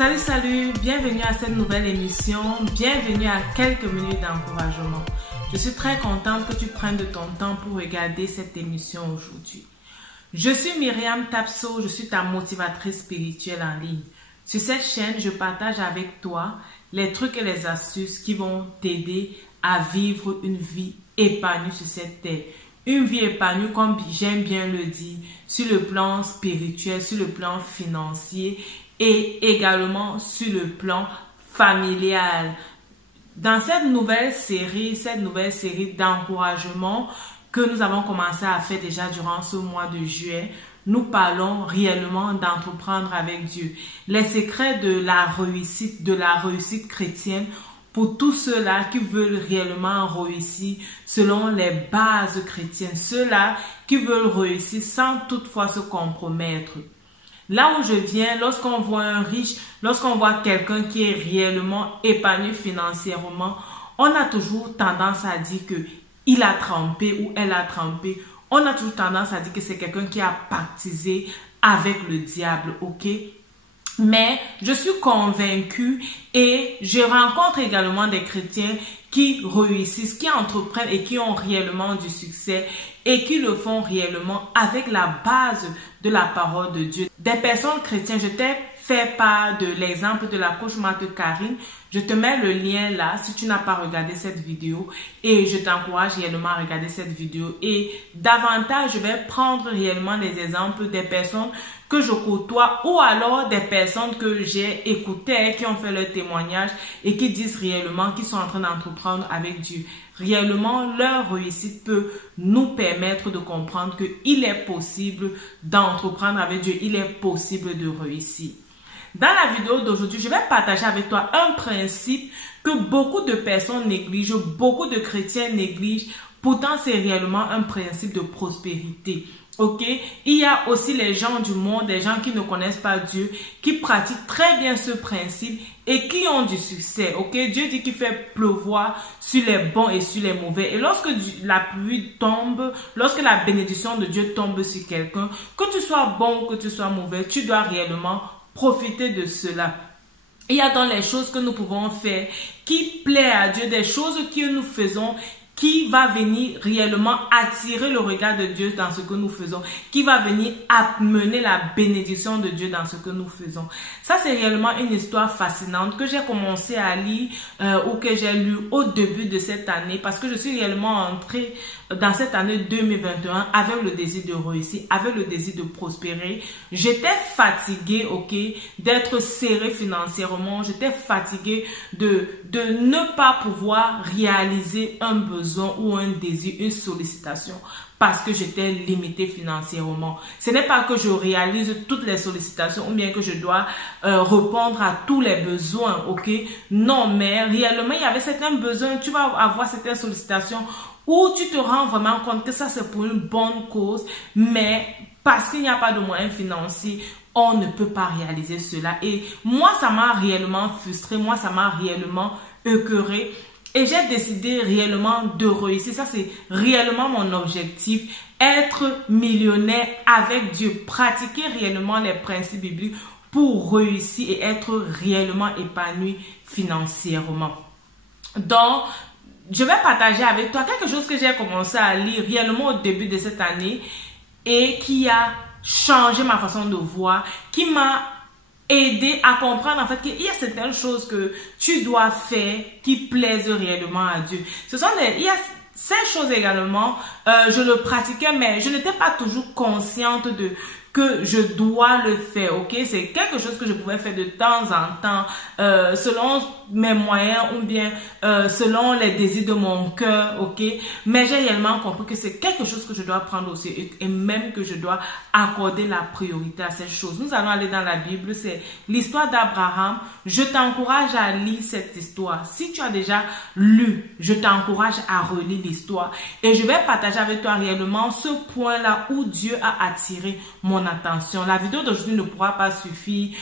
Salut, bienvenue à cette nouvelle émission, bienvenue à quelques minutes d'encouragement. Je suis très contente que tu prennes de ton temps pour regarder cette émission aujourd'hui. Je suis Myriam Tapso, je suis ta motivatrice spirituelle en ligne. Sur cette chaîne, je partage avec toi les trucs et les astuces qui vont t'aider à vivre une vie épanouie sur cette terre. Une vie épanouie, comme j'aime bien le dire, sur le plan spirituel, sur le plan financier et également sur le plan familial. Dans cette nouvelle série d'encouragement que nous avons commencé à faire déjà durant ce mois de juillet, nous parlons réellement d'entreprendre avec Dieu. Les secrets de la réussite chrétienne pour tous ceux-là qui veulent réellement réussir selon les bases chrétiennes, ceux-là qui veulent réussir sans toutefois se compromettre. Là où je viens, lorsqu'on voit un riche, lorsqu'on voit quelqu'un qui est réellement épanoui financièrement, on a toujours tendance à dire que il a trempé ou elle a trempé. On a toujours tendance à dire que c'est quelqu'un qui a pactisé avec le diable, ok? Mais je suis convaincue et je rencontre également des chrétiens qui réussissent, qui entreprennent et qui ont réellement du succès et qui le font réellement avec la base de la parole de Dieu. Des personnes chrétiennes, je t'ai fait part de l'exemple de la coach Marthe Karine. Je te mets le lien là si tu n'as pas regardé cette vidéo et je t'encourage réellement à regarder cette vidéo. Et davantage, je vais prendre réellement des exemples des personnes que je côtoie ou alors des personnes que j'ai écoutées qui ont fait leur témoignage et qui disent réellement qu'ils sont en train d'entreprendre avec Dieu. Réellement, leur réussite peut nous permettre de comprendre qu'il est possible d'entreprendre avec Dieu, il est possible de réussir. Dans la vidéo d'aujourd'hui, je vais partager avec toi un principe que beaucoup de personnes négligent, beaucoup de chrétiens négligent. Pourtant, c'est réellement un principe de prospérité. Ok, il y a aussi les gens du monde, des gens qui ne connaissent pas Dieu, qui pratiquent très bien ce principe et qui ont du succès. Ok, Dieu dit qu'il fait pleuvoir sur les bons et sur les mauvais. Et lorsque la pluie tombe, lorsque la bénédiction de Dieu tombe sur quelqu'un, que tu sois bon ou que tu sois mauvais, tu dois réellement profiter de cela. Il y a dans les choses que nous pouvons faire qui plaît à Dieu, des choses que nous faisons qui va venir réellement attirer le regard de Dieu dans ce que nous faisons, qui va venir amener la bénédiction de Dieu dans ce que nous faisons. Ça, c'est réellement une histoire fascinante que j'ai commencé à lire ou que j'ai lu au début de cette année parce que je suis réellement entrée dans cette année 2021 avec le désir de réussir, avec le désir de prospérer. J'étais fatiguée, ok, d'être serrée financièrement. J'étais fatiguée de ne pas pouvoir réaliser un besoin ou un désir, une sollicitation parce que j'étais limitée financièrement. Ce n'est pas que je réalise toutes les sollicitations ou bien que je dois répondre à tous les besoins, ok? Non, mais réellement, il y avait certains besoins, tu vas avoir certaines sollicitations où tu te rends vraiment compte que ça c'est pour une bonne cause, mais parce qu'il n'y a pas de moyens financiers, on ne peut pas réaliser cela. Et moi, ça m'a réellement frustrée, moi, ça m'a réellement écœurée. Et j'ai décidé réellement de réussir. Ça, c'est réellement mon objectif. Être millionnaire avec Dieu. Pratiquer réellement les principes bibliques pour réussir et être réellement épanoui financièrement. Donc, je vais partager avec toi quelque chose que j'ai commencé à lire réellement au début de cette année et qui a changé ma façon de voir, qui m'a aider à comprendre en fait qu'il y a certaines choses que tu dois faire qui plaisent réellement à Dieu. Il y a ces choses également, je le pratiquais mais je n'étais pas toujours consciente de que je dois le faire, ok? C'est quelque chose que je pouvais faire de temps en temps, selon mes moyens ou bien selon les désirs de mon cœur, ok? Mais j'ai réellement compris que c'est quelque chose que je dois prendre aussi et même que je dois accorder la priorité à cette chose. Nous allons aller dans la Bible, c'est l'histoire d'Abraham. Je t'encourage à lire cette histoire. Si tu as déjà lu, je t'encourage à relire l'histoire et je vais partager avec toi réellement ce point-là où Dieu a attiré mon attention. La vidéo d'aujourd'hui ne pourra pas suffire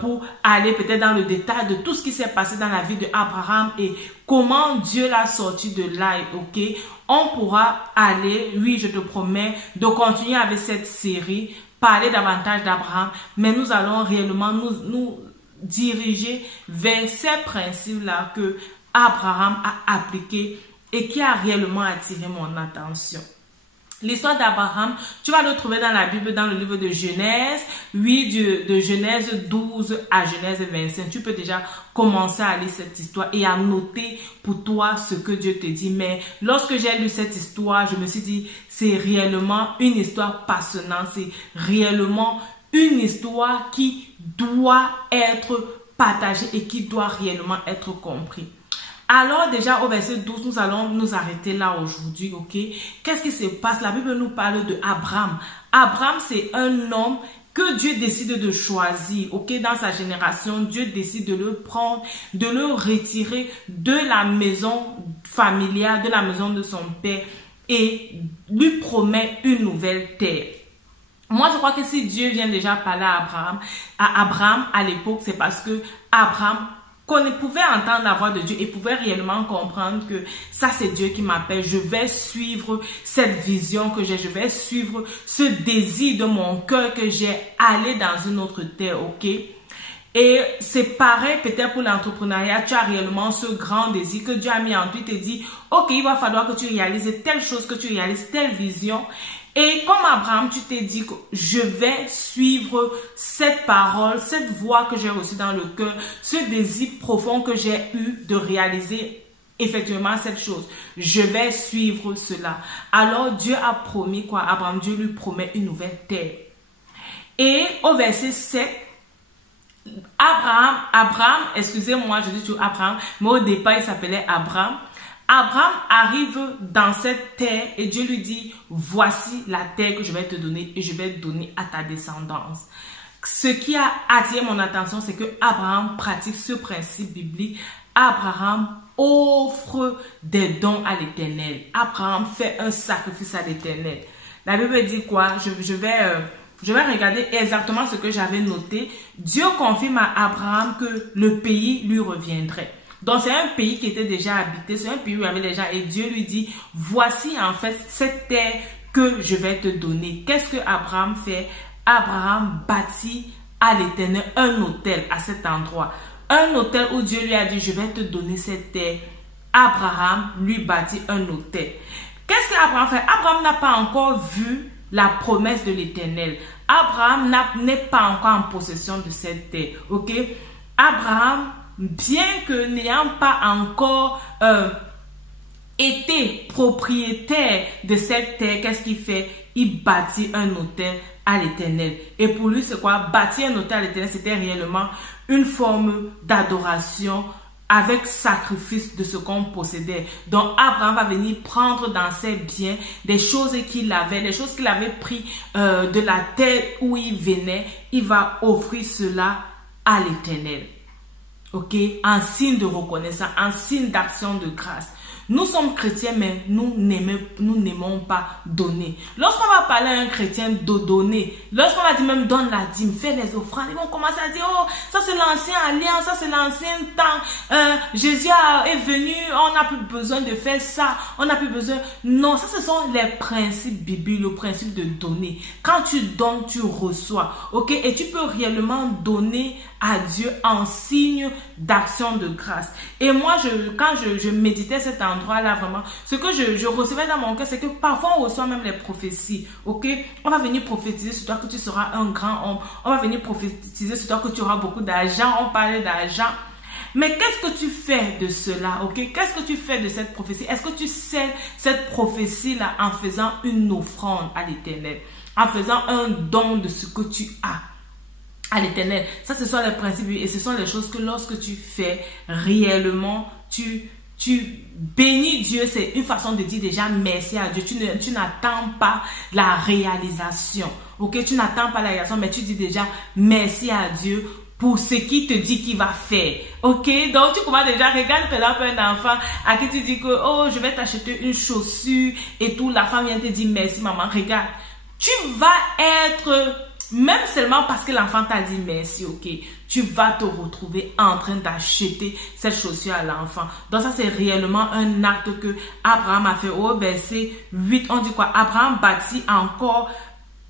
pour aller peut-être dans le détail de tout ce qui s'est passé dans la vie d'Abraham et comment Dieu l'a sorti de là, ok? On pourra aller, oui, je te promets, de continuer avec cette série, parler davantage d'Abraham, mais nous allons réellement nous dirigé vers ces principes-là que Abraham a appliqués et qui a réellement attiré mon attention. L'histoire d'Abraham, tu vas le trouver dans la Bible, dans le livre de Genèse, oui, de Genèse 12 à Genèse 25. Tu peux déjà commencer à lire cette histoire et à noter pour toi ce que Dieu te dit. Mais lorsque j'ai lu cette histoire, je me suis dit, c'est réellement une histoire passionnante. C'est réellement une histoire qui doit être partagée et qui doit réellement être comprise. Alors déjà au verset 12, nous allons nous arrêter là aujourd'hui, ok? Qu'est-ce qui se passe? La Bible nous parle de Abraham. Abraham, c'est un homme que Dieu décide de choisir, ok? Dans sa génération, Dieu décide de le prendre, de le retirer de la maison familiale, de la maison de son père et lui promet une nouvelle terre. Moi, je crois que si Dieu vient déjà parler à Abraham à l'époque, c'est parce que Abraham pouvait entendre la voix de Dieu et pouvait réellement comprendre que ça c'est Dieu qui m'appelle, je vais suivre cette vision que j'ai, je vais suivre ce désir de mon cœur que j'ai, aller dans une autre terre, ok? Et c'est pareil peut-être pour l'entrepreneuriat, tu as réellement ce grand désir que Dieu a mis en toi, il te dit, ok, il va falloir que tu réalises telle chose, que tu réalises telle vision. Et comme Abraham, tu t'es dit que je vais suivre cette parole, cette voix que j'ai reçue dans le cœur, ce désir profond que j'ai eu de réaliser effectivement cette chose. Je vais suivre cela. Alors Dieu a promis quoi? Abraham, Dieu lui promet une nouvelle terre. Et au verset 7, Abraham, excusez-moi, je dis toujours Abraham, mais au départ il s'appelait Abraham. Abraham arrive dans cette terre et Dieu lui dit, voici la terre que je vais te donner et je vais donner à ta descendance. Ce qui a attiré mon attention, c'est que Abraham pratique ce principe biblique. Abraham offre des dons à l'Éternel. Abraham fait un sacrifice à l'Éternel. La Bible dit quoi? Je vais regarder exactement ce que j'avais noté. Dieu confirme à Abraham que le pays lui reviendrait. Donc, c'est un pays qui était déjà habité, c'est un pays où il y avait des gens et Dieu lui dit, voici en fait cette terre que je vais te donner. Qu'est-ce que Abraham fait? Abraham bâtit à l'Éternel un autel à cet endroit. Un autel où Dieu lui a dit, je vais te donner cette terre. Abraham lui bâtit un autel. Qu'est-ce qu'Abraham fait? Abraham n'a pas encore vu la promesse de l'Éternel. Abraham n'est pas encore en possession de cette terre. Ok? Abraham, bien que n'ayant pas encore été propriétaire de cette terre, qu'est-ce qu'il fait? Il bâtit un autel à l'Éternel. Et pour lui, c'est quoi? Bâtir un autel à l'Éternel, c'était réellement une forme d'adoration avec sacrifice de ce qu'on possédait. Donc Abraham va venir prendre dans ses biens des choses qu'il avait, les choses qu'il avait pris de la terre où il venait. Il va offrir cela à l'Éternel. Ok, en signe de reconnaissance, en signe d'action de grâce. Nous sommes chrétiens, mais nous n'aimons pas donner. Lorsqu'on va parler à un chrétien de donner, lorsqu'on va dire même donne la dîme, fais les offrandes, ils vont commencer à dire, oh, ça c'est l'ancien alliance, ça c'est l'ancien temps, Jésus est venu, on n'a plus besoin de faire ça, on n'a plus besoin. Non, ça ce sont les principes bibliques, le principe de donner. Quand tu donnes, tu reçois, ok, et tu peux réellement donner à Dieu en signe d'action de grâce. Et moi, quand je méditais cet endroit-là, vraiment, ce que je recevais dans mon cœur, c'est que parfois on reçoit même les prophéties, ok? On va venir prophétiser sur toi que tu seras un grand homme. On va venir prophétiser sur toi que tu auras beaucoup d'argent. On parlait d'argent. Mais qu'est-ce que tu fais de cela, ok? Qu'est-ce que tu fais de cette prophétie? Est-ce que tu sais cette prophétie-là en faisant une offrande à l'Éternel? En faisant un don de ce que tu as à l'Éternel. Ça, ce sont les principes et ce sont les choses que lorsque tu fais réellement, tu bénis Dieu. C'est une façon de dire déjà merci à Dieu. Tu n'attends pas la réalisation. Ok, tu n'attends pas la réalisation, mais tu dis déjà merci à Dieu pour ce qu'il te dit qu'il va faire. Ok, donc tu commences déjà, regarde par exemple un enfant à qui tu dis que oh, je vais t'acheter une chaussure et tout. La femme vient te dire merci maman, regarde. Tu vas être... Même seulement parce que l'enfant t'a dit merci, ok, tu vas te retrouver en train d'acheter cette chaussure à l'enfant. Donc ça, c'est réellement un acte que Abraham a fait. Au verset 8, on dit quoi? Abraham bâtit encore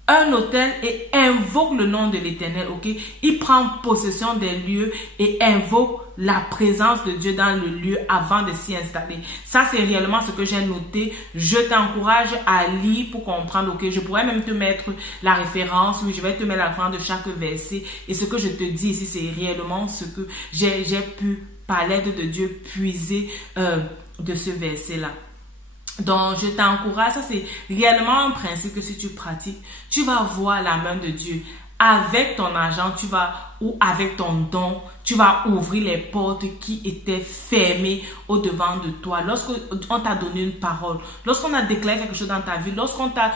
un autel et invoque le nom de l'Éternel, ok? Il prend possession des lieux et invoque la présence de Dieu dans le lieu avant de s'y installer. Ça, c'est réellement ce que j'ai noté. Je t'encourage à lire pour comprendre, ok? Je pourrais même te mettre la référence, oui, je vais te mettre la référence de chaque verset. Et ce que je te dis ici, c'est réellement ce que j'ai pu, par l'aide de Dieu, puiser de ce verset-là. Donc, je t'encourage, ça c'est réellement un principe que si tu pratiques, tu vas voir la main de Dieu. Avec ton argent, ou avec ton don, tu vas ouvrir les portes qui étaient fermées au devant de toi. Lorsqu'on t'a donné une parole, lorsqu'on a déclaré quelque chose dans ta vie, lorsqu'on t'a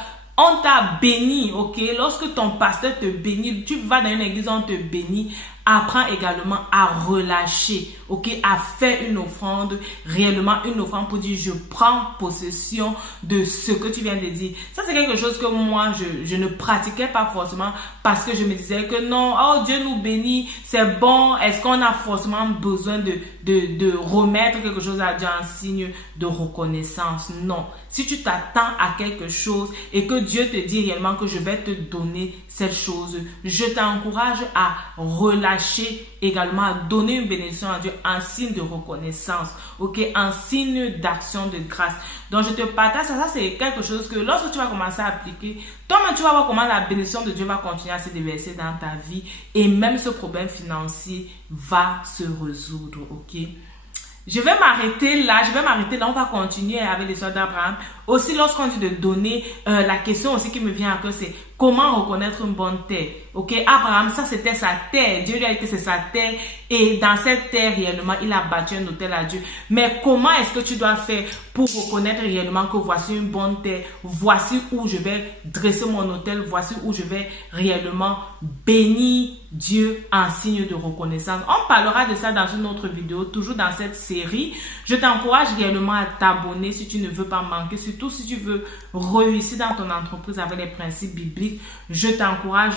béni, ok? Lorsque ton pasteur te bénit, tu vas dans une église, on te bénit. Apprends également à relâcher, ok, à faire une offrande, réellement une offrande pour dire je prends possession de ce que tu viens de dire. Ça c'est quelque chose que moi je ne pratiquais pas forcément parce que je me disais que non, oh Dieu nous bénit, c'est bon, est-ce qu'on a forcément besoin de remettre quelque chose à Dieu en signe de reconnaissance? Non. Si tu t'attends à quelque chose et que Dieu te dit réellement que je vais te donner cette chose, je t'encourage à relâcher également, à donner une bénédiction à Dieu en signe de reconnaissance, ok, en signe d'action de grâce. Donc je te partage ça, c'est quelque chose que lorsque tu vas commencer à appliquer, toi-même tu vas voir comment la bénédiction de Dieu va continuer à se déverser dans ta vie et même ce problème financier va se résoudre, ok. Je vais m'arrêter là, on va continuer avec l'histoire d'Abraham. Aussi, lorsqu'on dit de donner, la question aussi qui me vient à cœur, c'est comment reconnaître une bonne terre. Ok, Abraham, ça c'était sa terre. Dieu lui a dit que c'est sa terre. Et dans cette terre, réellement, il a bâti un autel à Dieu. Mais comment est-ce que tu dois faire pour reconnaître réellement que voici une bonne terre? Voici où je vais dresser mon autel. Voici où je vais réellement bénir Dieu en signe de reconnaissance. On parlera de ça dans une autre vidéo, toujours dans cette série. Je t'encourage réellement à t'abonner si tu ne veux pas manquer, surtout si tu veux réussir dans ton entreprise avec les principes bibliques. Je t'encourage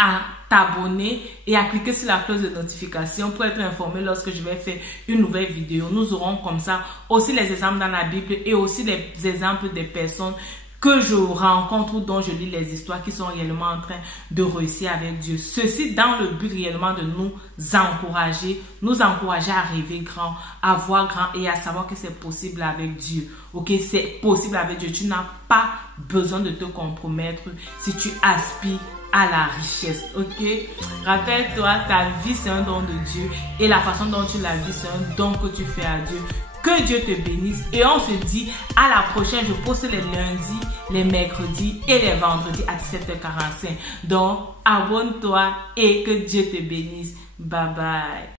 à t'abonner et à cliquer sur la cloche de notification pour être informé lorsque je vais faire une nouvelle vidéo. Nous aurons comme ça aussi les exemples dans la Bible et aussi les exemples des personnes que je rencontre ou dont je lis les histoires qui sont réellement en train de réussir avec Dieu. Ceci dans le but réellement de nous encourager à rêver grand, à voir grand et à savoir que c'est possible avec Dieu. Ok, c'est possible avec Dieu. Tu n'as pas besoin de te compromettre si tu aspires à la richesse, ok? Rappelle-toi, ta vie c'est un don de Dieu et la façon dont tu la vis c'est un don que tu fais à Dieu. Que Dieu te bénisse et on se dit à la prochaine. Je poste les lundis, les mercredis et les vendredis à 17h45. Donc, abonne-toi et que Dieu te bénisse. Bye bye.